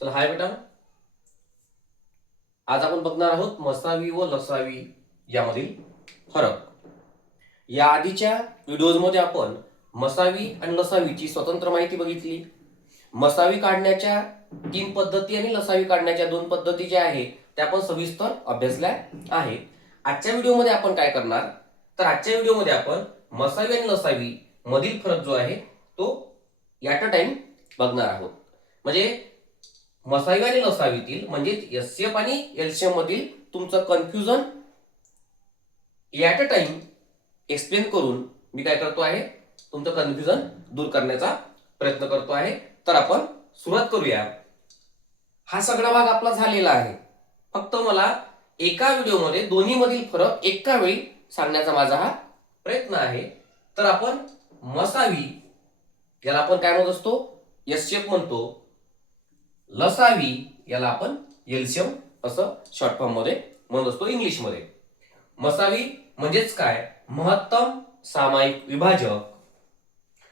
चला हाय बेटा, आज आपण बघणार आहोत मसावी व लसावी यामधील फरक. या आधीच्या व्हिडिओजमध्ये आपण मसावी आणि लसावीची स्वतंत्र माहिती बघितली. मसावी काढण्याच्या 3 पद्धती आणि लसावी काढण्याच्या 2 पद्धती ज्या आहेत त्या आपण सविस्तर अभ्यासल्या आहे. आजच्या व्हिडिओमध्ये आपण काय करणार, तर आजच्या व्हिडिओमध्ये आपण मसावी आणि लसावी मधील फरक जो आहे तो ॲट अ टाइम बघणार आहोत. म्हणजे मसावी आणि लसावीतील म्हणजे एसएफ आणि एलसीएम मधील तुमचं confusion at a time explain करून मी काय करतो आहे, तुमचं कन्फ्युजन दूर करण्याचा प्रयत्न करतो आहे. तर आपण सुरुवात करूया. हा सगळा भाग आपला झालेला आहे. फक्त मला एका व्हिडिओमध्ये दोन्ही मधील फरक एका वेळी सांगण्याचा माझा हा प्रयत्न आहे. तर आपण मसावी याला आपण काय म्हणत असतो, एसएफ म्हणतो. लसावी याला आपण एलसीएम असं शॉर्ट फॉर्म मध्ये म्हणत असतो इंग्लिश मध्ये. मसावी म्हणजेच काय, महत्तम सामायिक विभाजक,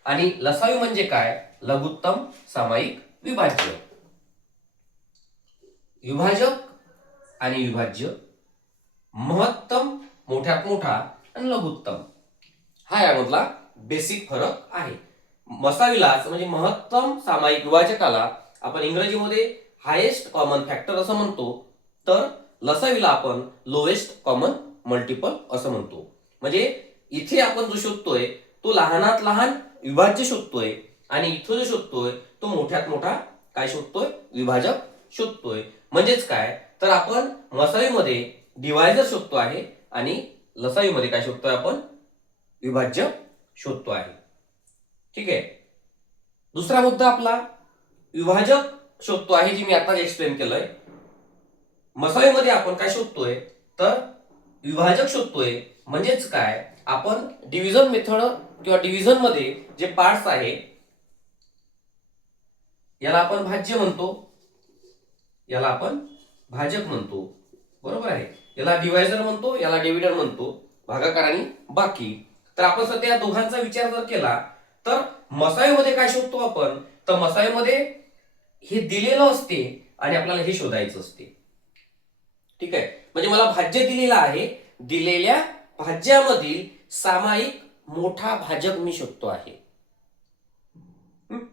आणि लसावी म्हणजे काय, लघुत्तम सामायिक विभाज्य. विभाजक आणि विभाज्य, महत्तम मोठ्यात मोठा आणि लघुत्तम, हा यामधला बेसिक फरक आहे. मसावीला म्हणजे महत्तम सामायिक विभाजकाला आपण इंग्रजीमध्ये हायेस्ट कॉमन फॅक्टर असं म्हणतो, तर लसावीला आपण लोएस्ट कॉमन मल्टिपल असं म्हणतो. म्हणजे इथे आपण जो शोधतोय तो लहानात लहान विभाज्य शोधतोय, आणि इथं जो शोधतोय तो मोठ्यात मोठा काय शोधतोय, विभाजक शोधतोय. म्हणजेच काय, तर आपण मसावीमध्ये डिवायझर शोधतो आहे आणि लसावीमध्ये काय शोधतोय, आपण विभाज्य शोधतो आहे. ठीक आहे. दुसरा मुद्दा आपला विभाजक शोधतो आहे, जी मी आता एक्सप्लेन केलंय. मसावीमध्ये आपण काय शोधतोय, तर विभाजक शोधतोय. म्हणजेच काय, आपण डिव्हिजन मेथड किंवा डिव्हिजन मध्ये जे पार्ट्स आहे याला आपण भाज्य म्हणतो, याला आपण भाजक म्हणतो. बरोबर आहे. याला डिवायझर म्हणतो, याला डिव्हिडर म्हणतो, भागाकार आणि बाकी. तर आपण सध्या दोघांचा विचार जर केला तर मसावीमध्ये काय शोधतो आपण, तर मसावीमध्ये हे दिलेलं असते आणि आपल्याला हे शोधायचं असते. ठीक आहे. म्हणजे मला भाज्य दिलेला आहे, दिलेल्या भाज्यामधील सामायिक मोठा भाजक मी शोधतो आहे.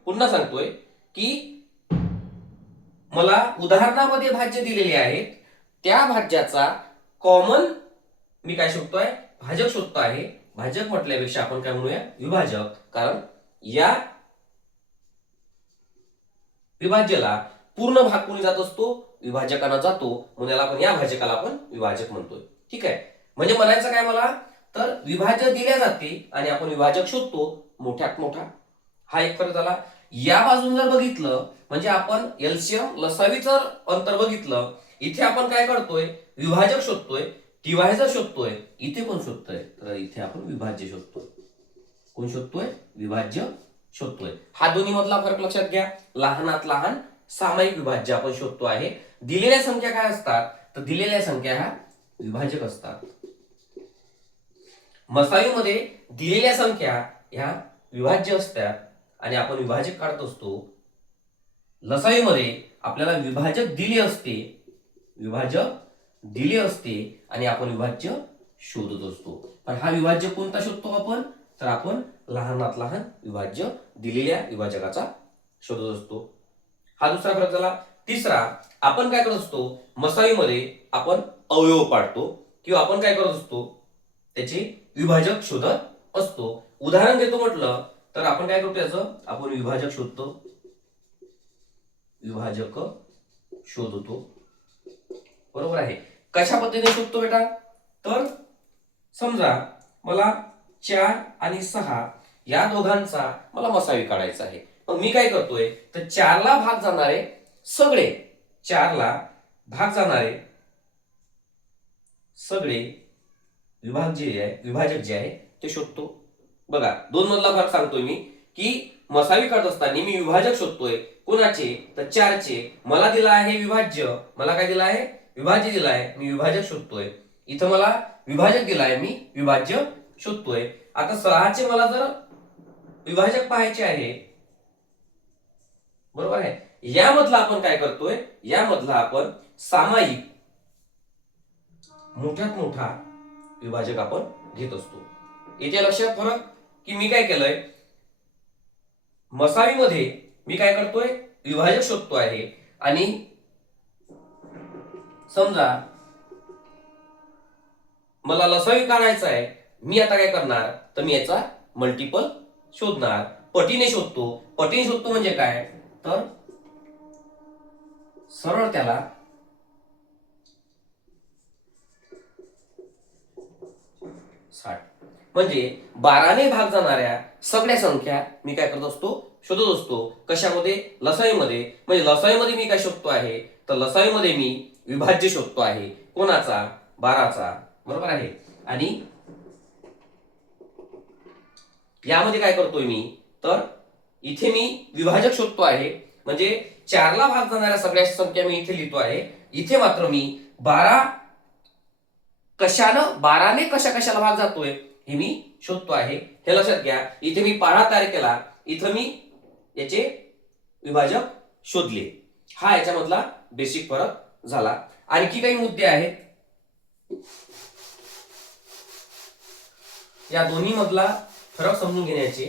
पुन्हा सांगतोय की मला उदाहरणामध्ये भाज्य दिलेले आहेत, त्या भाज्याचा कॉमन मी काय शोधतोय, भाजक शोधतो आहे. भाजक म्हटल्यापेक्षा आपण काय म्हणूया, विभाजक. कारण या विभाज्याला पूर्ण भाग कोणी जात असतो, विभाजकांना जातो, म्हणून याला आपण या भाजकाला आपण विभाजक म्हणतोय. ठीक आहे. म्हणजे म्हणायचं काय मला, तर विभाज्य दिल्या जाते आणि आपण विभाजक शोधतो मोठ्यात मोठा. हा एक फरक झाला. या बाजून जर बघितलं म्हणजे आपण एलसीएम लसावीचं अंतर बघितलं, इथे आपण काय करतोय, विभाजक शोधतोय, डिव्हायझर शोधतोय. इथे कोण शोधतोय, तर इथे आपण विभाज्य शोधतोय. कोण शोधतोय, विभाज्य शोधतोय. हा दोन्ही मधला फरक लक्षात घ्या. लहानात लहान सामायिक विभाज्य आपण शोधतो आहे. दिलेल्या संख्या काय असतात, तर दिलेल्या संख्या ह्या विभाजक असतात. मसावीमध्ये दिलेल्या संख्या ह्या विभाज्य असतात आणि आपण विभाजक काढत असतो. लसावीमध्ये आपल्याला विभाजक दिले असते, विभाजक दिले असते आणि आपण विभाज्य शोधत असतो. पण हा विभाज्य कोणता शोधतो आपण, तर आपण लहानात लहान विभाज्य दिलेल्या विभाजकाचा शोधत असतो. हा दुसरा फरक झाला. तिसरा, आपण काय करत असतो, मसावीमध्ये आपण अवयव पाडतो किंवा आपण काय करत असतो, त्याचे विभाजक शोधत असतो. उदाहरण देतो म्हटलं तर आपण काय करतो, याचं आपण विभाजक शोधतो, विभाजक शोधतो. बरोबर आहे. कशा पद्धतीने शोधतो बेटा, तर समजा मला 4 आणि 6 या दोघांचा मला मसावी काढायचा आहे. मग मी काय करतोय, तर 4 ला भाग जाणारे सगळे, 4 ला भाग जाणारे सगळे विभाजक जे आहे ते शोधतो. बघा, 2 मधला फरक सांगतोय मी, की मसावी काढत असताना मी विभाजक शोधतोय. कोणाचे, तर 4 चे. मला दिला आहे विभाज्य, मला काय दिला आहे, विभाज्य दिला आहे, मी विभाजक शोधतोय. इथं मला विभाजक दिला आहे, मी विभाज्य शोधतोय. आता 6 चे मला जर विभाजक पाहायचे आहे, बरोबर आहे, यामधला आपण काय करतोय, यामधला आपण सामायिक मोठ्यात मोठा विभाजक आपण घेत असतो. इथे लक्षात फरक की मी काय केलंय, मसावीमध्ये मी काय करतोय, विभाजक शोधतो आहे. आणि समजा मला लसावी काढायचा आहे, मी आता काय करणार, तर मी याचा मल्टिपल शोधणार. पटीने शोधतो म्हणजे काय, तर सरळ त्याला 60 म्हणजे 12ने भाग जाणाऱ्या सगळ्या संख्या मी काय करत असतो, शोधत असतो. कशामध्ये, लसावीमध्ये. म्हणजे लसावीमध्ये मी काय शोधतो आहे, तर लसावीमध्ये मी विभाज्य शोधतो आहे. कोणाचा, 12चा. बरोबर आहे. आणि यामध्ये काय करतोय मी, तर इथे मी विभाजक शोधतो आहे. म्हणजे 4ला भाग जाणाऱ्या सगळ्या संख्या मी इथे लिहितो आहे. इथे मात्र मी 12ने कशाला भाग जातोय हे मी शोधतो आहे. हे लक्षात घ्या. इथे मी पाढा तयार केला, इथं मी याचे विभाजक शोधले. हा याच्यामधला बेसिक फरक झाला. आणखी काही मुद्दे आहेत, या दोन्ही मधला फरक समजून घेण्याचे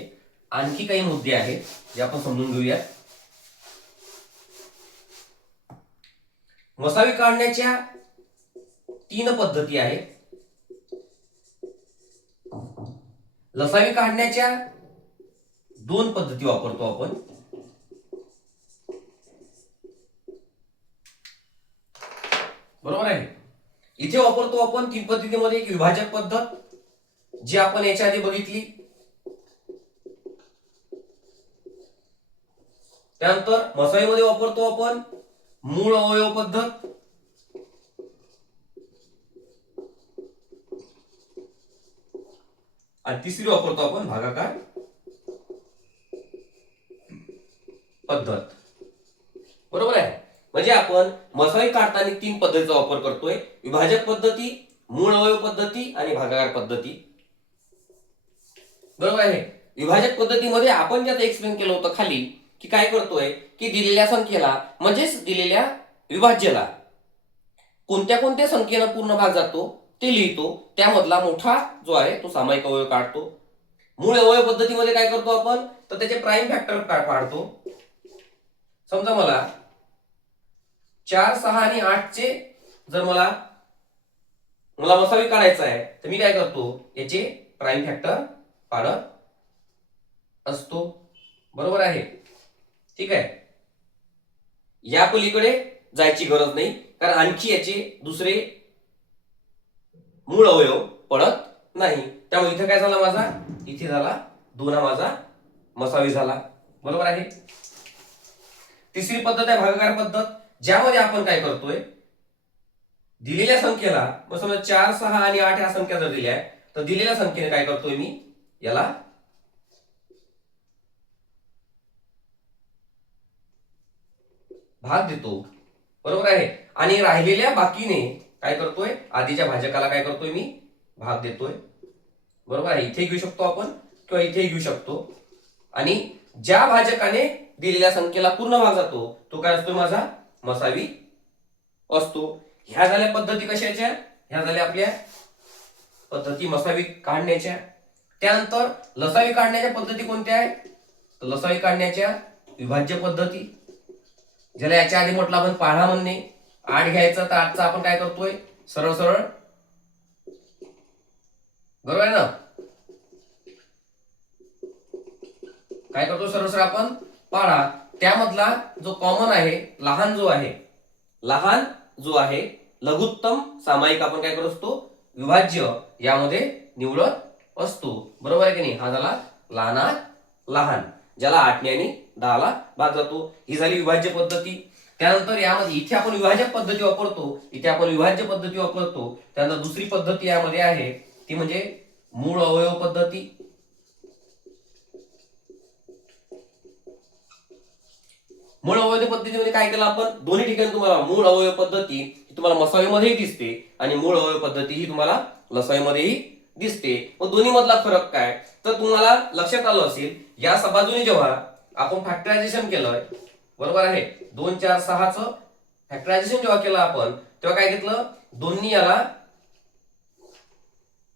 आणखी काही मुद्दे आहेत जे आपण समजून घेऊयात. मसावी काढण्याच्या 3 पद्धती आहेत. लसावी काढण्याच्या 2 पद्धती वापरतो आपण. बरोबर आहे. इथे वापरतो आपण 3 पद्धतीमध्ये एक विभाजक पद्धत, जी आपण याच्या आधी बघितली. त्यानंतर मसावीमध्ये वापरतो आपण मूळ अवयव पद्धत. आणि तिसरी वापरतो आपण भागाकार पद्धत. बरोबर आहे. म्हणजे आपण मसावी काढताना 3 पद्धतीचा वापर करतोय, विभाजक पद्धती, मूळ अवयव पद्धती आणि भागाकार पद्धती. बरोबर आहे. विभाजक पद्धतीमध्ये आपण जे आता एक्सप्लेन केलं होतं खाली, की काय करतोय, की दिलेल्या संख्येला म्हणजेच दिलेल्या विभाज्याला कोणत्या कोणत्या संख्येला पूर्ण भाग जातो ते लिहितो. त्यामधला मोठा जो आहे तो सामायिक अवयव काढतो. मूळ अवयव पद्धतीमध्ये काय करतो आपण, तर त्याचे प्राइम फॅक्टर काढतो. समजा मला 4, 6 आणि 8 चे जर मला मसावी काढायचा आहे, तर मी काय करतो, याचे प्राइम फॅक्टर काढत असतो. बरोबर आहे. ठीक आहे. या पलीकडे जायची गरज नाही, कारण आणखी याचे दुसरे मूळ अवयव पडत नाही. त्यामुळे इथे काय झाला माझा, इथे झाला 2 हा माझा मसावी झाला. बरोबर आहे. तिसरी पद्धत आहे भागाकार पद्धत, ज्यामध्ये आपण काय करतोय, दिलेल्या संख्येला, समजा 4, 6 आणि 8 ह्या संख्या जर दिल्या आहे, तर दिलेल्या संख्येने काय करतोय मी, याला भाग देतो. बरोबर आहे. आणि राहिलेल्या बाकीने काय करतोय, आधीच्या भाजकाला काय करतोय मी, भाग देतोय. बरोबर आहे. इथे घेऊ शकतो आपण किंवा इथे घेऊ शकतो. आणि ज्या भाजकाने दिलेल्या संख्येला पूर्ण भाग जातो तो काय असतो, माझा मसावी असतो. ह्या झाल्या पद्धती कशाच्या, ह्या झाल्या आपल्या पद्धती मसावी काढण्याच्या. त्यानंतर लसावी काढण्याच्या पद्धती कोणत्या आहेत, तर लसावी काढण्याच्या विभाज्य पद्धती, ज्याला याच्या आधी म्हटलं आपण पाढा म्हणणे. 8 घ्यायचं, तर 8चा आपण काय करतोय, सरळ सरळ. बरोबर आहे ना, काय करतो, सरळ सरळ आपण पाढा. त्यामधला जो कॉमन आहे, लहान जो आहे लघुत्तम सामायिक आपण काय करत असतो, विभाज्य यामध्ये निवडत असतो. बरोबर आहे की नाही. हा झाला लहानात लहान, ज्याला 8ने आणि 10ला भाग जातो. ही झाली विभाज्य पद्धती. त्यानंतर यामध्ये इथे आपण विभाजक पद्धती वापरतो, त्यानंतर दुसरी पद्धती यामध्ये आहे ती म्हणजे मूळ अवयव पद्धती. मूळ अवयव पद्धतीमध्ये काय केलं आपण, दोन्ही ठिकाणी तुम्हाला मूळ अवयव पद्धती तुम्हाला मसावीमध्येही दिसते आणि मूळ अवयव पद्धती ही तुम्हाला लसावीमध्येही दिसते. मग दोन्ही मधला फरक काय, तर तुम्हाला लक्षात आलं असेल, या बाजूने जेव्हा आपण फॅक्टरायझेशन केलंय, बरोबर आहे. 2 4 6 चं फॅक्टरायझेशन जेव्हा केलं आपण तेव्हा काय घेतलं, दोन्ही याला,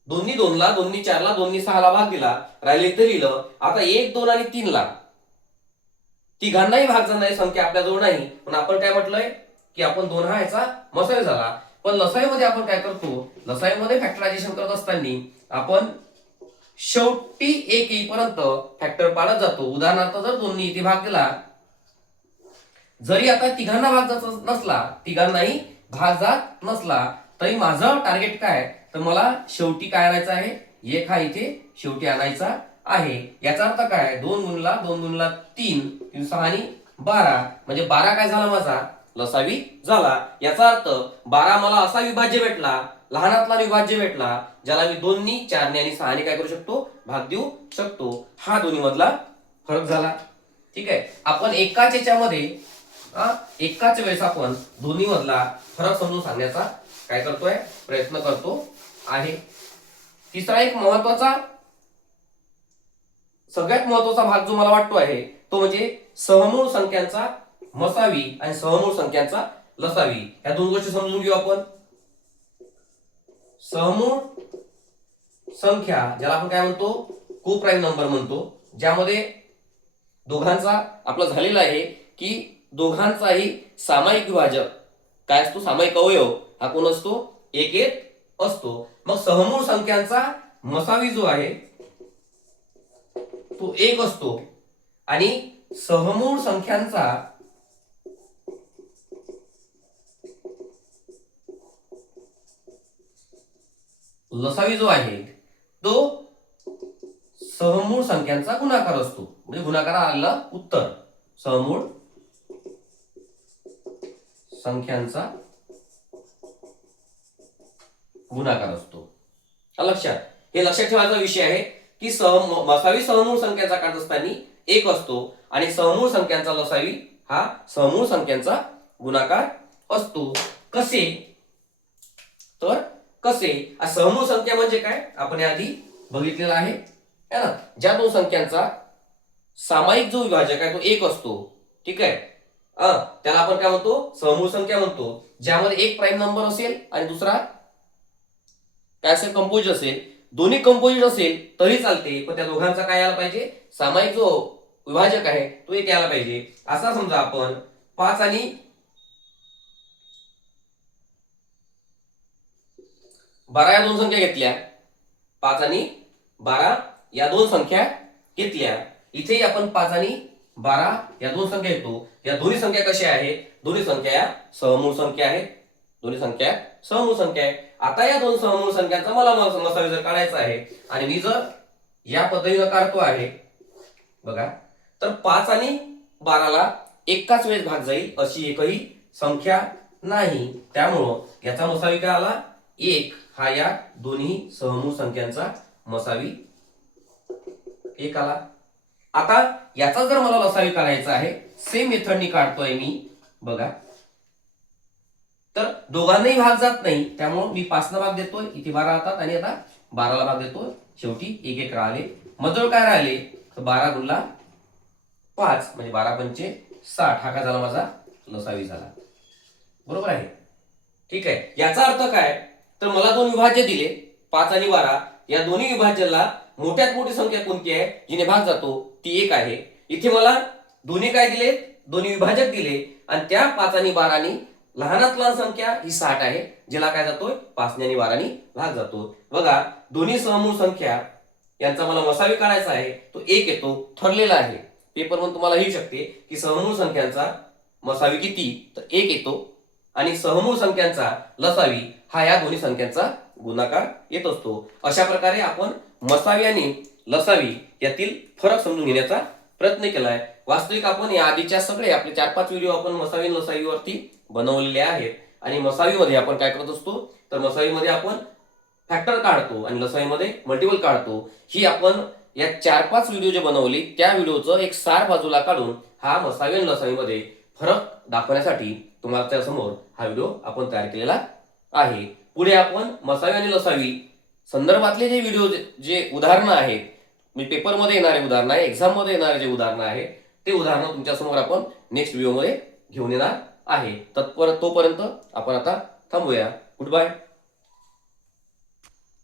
दोन्ही 2 ला, दोन्ही 4 ला, दोन्ही 6 ला भाग दिला, राहिले इथे लिहिलं. आता 1 2 आणि 3 ला तिघांनाही भाग जाणारी संख्या आपल्याजवळ नाही, पण आपण काय म्हटलंय की आपण 2 हा याचा मसावी झाला. पण लसावीमध्ये आपण काय करतो, लसावीमध्ये फॅक्टरायझेशन करत असताना आपण शेवटी 1 येईपर्यंत फॅक्टर पाडत जातो. उदाहरणार्थ जर दोन्ही इथे भाग दिला, जरी आता तिघांना भाग जात नसला, तिघांनाही भाग जात नसला, तरी माझं टार्गेट काय, तर मला शेवटी काय आणायचं आहे, 1 हा इथे शेवटी आणायचा आहे. याचा अर्थ काय, 2 गुणला 2 गुणला 3, 3 6 आणि 12, म्हणजे 12 काय झाला माझा लसावी झाला. याचा अर्थ 12 मला असा विभाज्य भेटला, लहानातला विभाज्य भेटला, ज्याला मी 2 नी 4 ने आणि 6 ने काय करू शकतो, भाग देऊ शकतो. हा दोन्ही मधला फरक झाला. ठीक आहे. आपण एकाच याच्यामध्ये एकाच वेळेस आपण दोन्ही मधला फरक समजून सांगण्याचा काय करतोय, प्रयत्न करतो आहे. तिसरा एक महत्वाचा, सगळ्यात महत्वाचा भाग जो मला वाटतो आहे तो म्हणजे सहमूळ संख्यांचा मसावी आणि सहमूळ संख्यांचा लसावी. या दोन गोष्टी समजून घेऊ आपण. सहमूळ संख्या ज्याला आपण काय म्हणतो, को प्राईम नंबर म्हणतो, ज्यामध्ये दोघांचा आपला झालेला आहे की दोघांचाही सामायिक विभाजक काय असतो, सामायिक अवयव हा कोण असतो, 1 1 असतो. मग सहमूळ संख्यांचा मसावी जो आहे तो 1 असतो आणि सहमूळ संख्यांचा लसावी जो आहे तो सहमूळ संख्यांचा गुणाकार असतो. म्हणजे गुणाकार आलेला उत्तर सहमूळ संख्यांचा गुणाकार असतो. लक्षात, हे लक्षात ठेवायचा विषय आहे की मसावी सहमूळ संख्यांचा काढत असताना 1 असतो आणि सहमूळ संख्यांचा लसावी हा सहमूळ संख्यांचा गुणाकार असतो. कसे, तर कसे, सहमूळ संख्या म्हणजे काय आपण आधी बघितलेलं आहे ना. ज्या दोन संख्यांचा सामायिक जो विभाजक आहे तो 1 असतो, ठीक आहे, त्याला आपण काय म्हणतो, सहमूळ संख्या म्हणतो. ज्यामध्ये एक प्राईम नंबर असेल आणि दुसरा काय असेल, कंपोजिट असेल. दोन्ही कंपोजिट असेल तरी चालते, पण त्या दोघांचा काय यायला पाहिजे, सामायिक जो विभाजक आहे तो 1 यायला पाहिजे. असा समजा आपण 5 आणि 12 या दोन संख्या घेतल्या, 5 आणि 12 या दोन संख्या घेतल्या. इथेही आपण 5 आणि 12 या दोन संख्या घेतो. या दोन्ही संख्या कशा आहेत, दोन्ही संख्या या सहमूळ संख्या आहेत, दोन्ही संख्या सहमूळ संख्या आहे. आता या दोन सहमूळ संख्यांचा मला मसावी जर काढायचा आहे आणि मी जर या पद्धतीने काढतो आहे बघा, तर 5 आणि 12 ला एकाच वेळेस भाग जाईल अशी एकही संख्या नाही. त्यामुळं याचा मसावी काय आला, 1 हा या दोन्ही सहमूळ संख्यांचा मसावी 1 आला. आता याचा जर मला लसावी काढायचा आहे, सेम मेथडनी काढतोय मी बघा, तर दोघांनाही भाग जात नाही, त्यामुळे मी 5 ला भाग देतोय, इथे 12 राहतात आणि आता 12 ला भाग देतोय, शेवटी 1 1 राहिले. मधोर काय राहिले, तर 12 गुणला 5 म्हणजे 12 पंचे 60, हा काय झाला माझा लसावी झाला. बरोबर आहे, ठीक आहे. याचा अर्थ काय, तर मला दोन विभाज्य दिले 5 आणि 12, या दोन्ही विभाज्याला मोठ्यात मोठी संख्या कोणती आहे जिने भाग जातो ती 1 आहे. इथे मला दोन्ही काय दिले, दोन्ही विभाजक दिले आणि त्या 5 आणि 12 नी लहानात लहान संख्या ही 60 आहे, जिला काय जातोय 5 आणि 12 नी भाग जातो. बघा, दोन्ही सहमूळ संख्या यांचा मला मसावी काढायचा आहे, तो 1 येतो, ठरलेला आहे. पेपर पण तुम्हाला येऊ शकते की सहमूळ संख्यांचा मसावी किती, तर 1 येतो आणि सहमूळ संख्यांचा लसावी हा या दोन्ही संख्यांचा गुणाकार येत असतो. अशा प्रकारे आपण मसावी आणि लसावी यातील फरक समजून घेण्याचा प्रयत्न केलाय. वास्तविक आपण या आधीच्या सगळे आपले 4-5 व्हिडिओ आपण मसावी आणि लसावीवरती बनवलेले आहेत आणि मसावीमध्ये आपण काय करत असतो, तर मसावीमध्ये आपण फॅक्टर काढतो आणि लसावीमध्ये मल्टिपल काढतो. ही आपण या 4-5 व्हिडिओ जे बनवले त्या व्हिडिओचं एक सार बाजूला काढून हा मसावी आणि लसावीमध्ये फरक दाखवण्यासाठी तुम्हाला समोर हा व्हिडिओ आपण तयार केलेला आहे. पुढे आपण मसावी आणि लसावी संदर्भातले जे व्हिडिओ जे उदाहरणं आहेत, मी पेपरमध्ये येणारे उदाहरण आहे, एक्झाम मध्ये येणारे जे उदाहरणं आहे ते उदाहरणं तुमच्यासमोर आपण नेक्स्ट व्हिडिओमध्ये घेऊन येणार आहे. तोपर्यंत आपण आता थांबूया. Good bye.